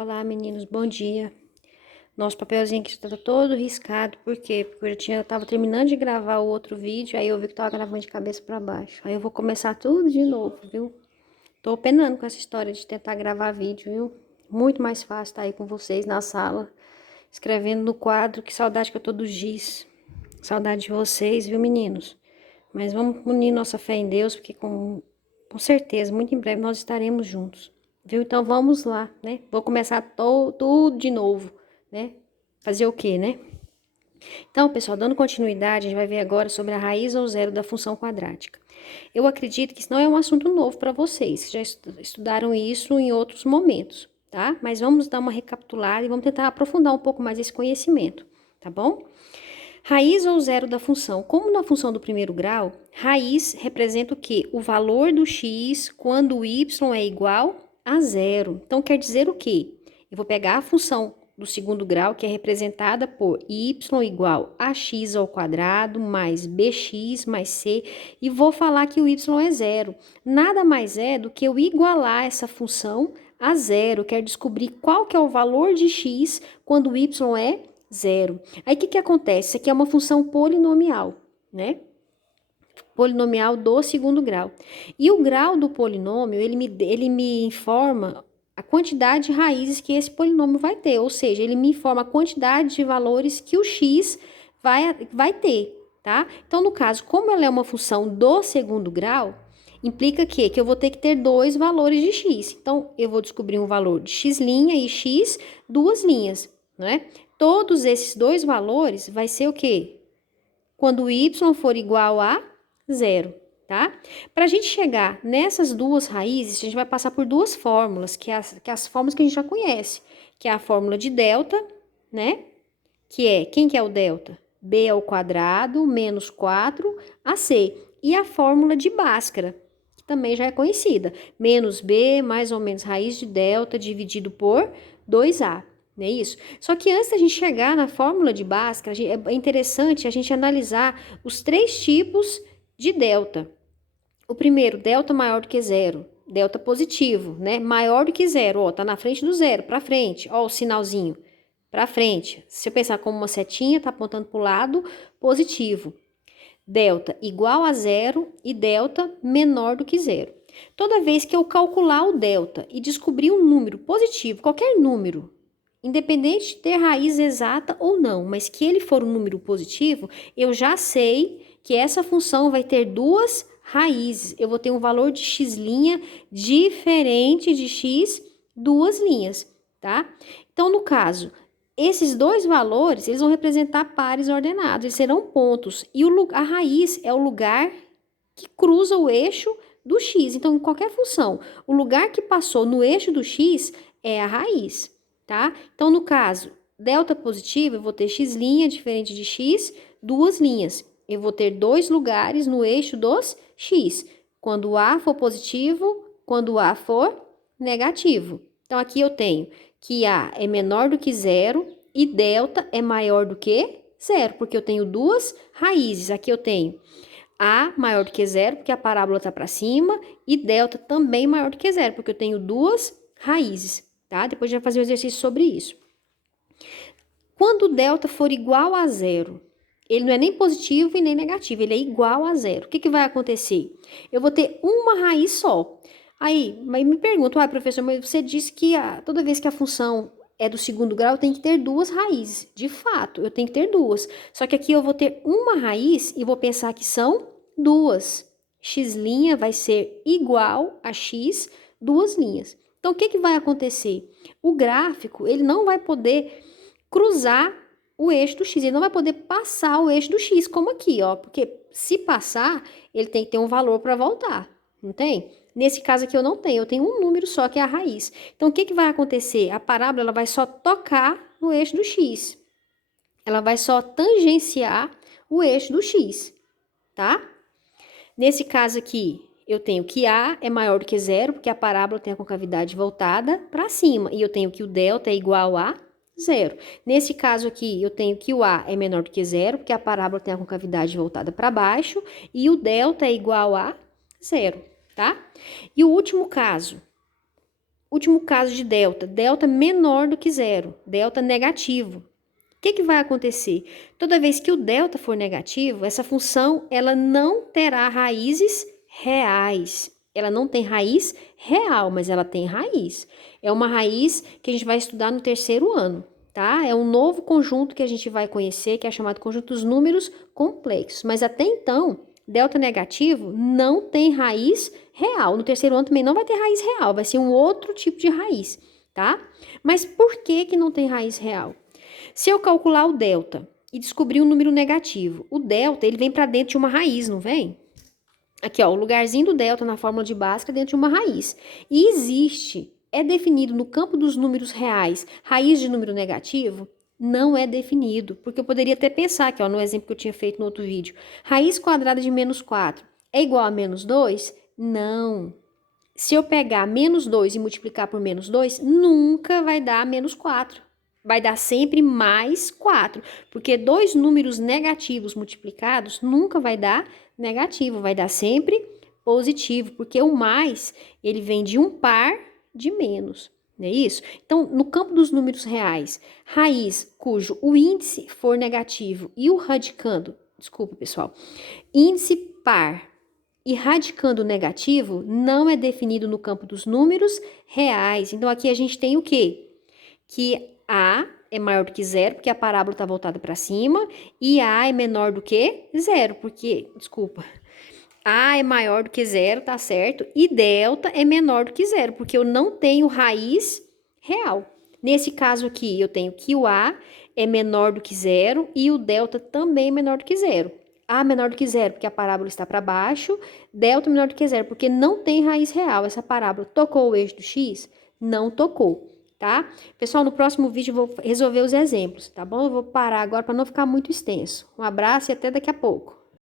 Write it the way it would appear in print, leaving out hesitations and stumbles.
Olá, meninos, bom dia. Nosso papelzinho aqui está todo riscado, por quê? Porque eu tava terminando de gravar o outro vídeo, aí eu vi que tava gravando de cabeça para baixo. Aí eu vou começar tudo de novo, viu? Tô penando com essa história de tentar gravar vídeo, viu? Muito mais fácil estar aí com vocês na sala, escrevendo no quadro. Que saudade que eu tô do giz. Saudade de vocês, viu, meninos? Mas vamos unir nossa fé em Deus, porque com certeza, muito em breve nós estaremos juntos. Viu? Então vamos lá, né? Vou começar tudo de novo, né? Fazer o quê, né? Então, pessoal, dando continuidade, a gente vai ver agora sobre a raiz ou zero da função quadrática. Eu acredito que isso não é um assunto novo para vocês, já estudaram isso em outros momentos, tá? Mas vamos dar uma recapitulada e vamos tentar aprofundar um pouco mais esse conhecimento, tá bom? Raiz ou zero da função. Como na função do primeiro grau, raiz representa o quê? O valor do x quando o y é igual a zero. Então, quer dizer o quê? Eu vou pegar a função do segundo grau, que é representada por y igual a x ao quadrado mais bx mais c, e vou falar que o y é zero. Nada mais é do que eu igualar essa função a zero. Quero descobrir qual que é o valor de x quando o y é zero. Aí, o que acontece? Isso aqui é uma função polinomial, né? Polinomial do segundo grau. E o grau do polinômio, ele me informa a quantidade de raízes que esse polinômio vai ter, ou seja, ele me informa a quantidade de valores que o x vai ter, tá? Então, no caso, como ela é uma função do segundo grau, implica que eu vou ter que ter dois valores de x. Então, eu vou descobrir um valor de x' e x, duas linhas, né? Todos esses dois valores vai ser o quê? Quando o y for igual a zero, tá? Para a gente chegar nessas duas raízes, a gente vai passar por duas fórmulas, que é as fórmulas que a gente já conhece, que é a fórmula de delta, né? Quem que é o delta? B ao quadrado menos 4ac. E a fórmula de Bhaskara, que também já é conhecida. Menos b mais ou menos raiz de delta dividido por 2a. Não é isso? Só que antes da gente chegar na fórmula de Bhaskara, é interessante a gente analisar os três tipos de delta. O primeiro, delta maior do que zero. Delta positivo, né? Maior do que zero, ó, tá na frente do zero, para frente, ó, o sinalzinho, para frente. Se eu pensar como uma setinha, tá apontando para o lado positivo. Delta igual a zero e delta menor do que zero. Toda vez que eu calcular o delta e descobrir um número positivo, qualquer número, independente de ter raiz exata ou não, mas que ele for um número positivo, eu já sei que essa função vai ter duas raízes. Eu vou ter um valor de x' diferente de x, duas linhas, tá? Então, no caso, esses dois valores, eles vão representar pares ordenados, eles serão pontos. E a raiz é o lugar que cruza o eixo do x. Então, em qualquer função, o lugar que passou no eixo do x é a raiz, tá? Então, no caso, delta positivo, eu vou ter x' diferente de x, duas linhas. Eu vou ter dois lugares no eixo dos x. Quando o A for positivo, quando o A for negativo. Então, aqui eu tenho que A é menor do que zero e delta é maior do que zero, porque eu tenho duas raízes. Aqui eu tenho A maior do que zero, porque a parábola está para cima, e delta também maior do que zero, porque eu tenho duas raízes, tá? Depois a gente vai fazer um exercício sobre isso. Quando o delta for igual a zero, ele não é nem positivo e nem negativo, ele é igual a zero. O que vai acontecer? Eu vou ter uma raiz só. Aí, mas me pergunto, professor, mas você disse que toda vez que a função é do segundo grau, tem que ter duas raízes. De fato, eu tenho que ter duas. Só que aqui eu vou ter uma raiz e vou pensar que são duas. X' vai ser igual a x, duas linhas. Então, o que vai acontecer? O gráfico, ele não vai poder cruzar o eixo do x, ele não vai poder passar o eixo do x, como aqui, ó, porque se passar, ele tem que ter um valor para voltar, não tem? Nesse caso aqui eu não tenho, eu tenho um número só, que é a raiz. Então, o que vai acontecer? A parábola, ela vai só tocar no eixo do x. Ela vai só tangenciar o eixo do x, tá? Nesse caso aqui, eu tenho que A é maior do que zero, porque a parábola tem a concavidade voltada para cima. E eu tenho que o delta é igual a zero. Nesse caso aqui, eu tenho que o A é menor do que zero, porque a parábola tem a concavidade voltada para baixo, e o delta é igual a zero, tá? E o último caso, Último caso de delta. Delta menor do que zero. Delta negativo. O que vai acontecer? Toda vez que o delta for negativo, essa função ela não terá raízes reais. Ela não tem raiz real, mas ela tem raiz. É uma raiz que a gente vai estudar no terceiro ano, tá? É um novo conjunto que a gente vai conhecer, que é chamado conjunto dos números complexos. Mas até então, delta negativo não tem raiz real. No terceiro ano também não vai ter raiz real, vai ser um outro tipo de raiz, tá? Mas por que não tem raiz real? Se eu calcular o delta e descobrir um número negativo, o delta ele vem para dentro de uma raiz, não vem? Aqui, ó, o lugarzinho do delta na fórmula de Bhaskara é dentro de uma raiz. E existe, é definido no campo dos números reais, raiz de número negativo? Não é definido, porque eu poderia até pensar aqui, ó, no exemplo que eu tinha feito no outro vídeo. Raiz quadrada de menos 4 é igual a menos 2? Não. Se eu pegar menos 2 e multiplicar por menos 2, nunca vai dar menos 4. Vai dar sempre mais 4, porque dois números negativos multiplicados nunca vai dar negativo, vai dar sempre positivo, porque o mais, ele vem de um par de menos, não é isso? Então, no campo dos números reais, raiz cujo o índice for negativo e o radicando, desculpa pessoal, índice par e radicando negativo não é definido no campo dos números reais. Então, aqui a gente tem o quê? Que A é maior do que zero, porque a parábola está voltada para cima, e A é menor do que zero, porque, desculpa, A é maior do que zero, tá certo? E delta é menor do que zero, porque eu não tenho raiz real. Nesse caso aqui, eu tenho que o A é menor do que zero e o delta também é menor do que zero. A menor do que zero, porque a parábola está para baixo, delta menor do que zero, porque não tem raiz real. Essa parábola tocou o eixo do x? Não tocou, tá? Pessoal, no próximo vídeo eu vou resolver os exemplos, tá bom? Eu vou parar agora para não ficar muito extenso. Um abraço e até daqui a pouco.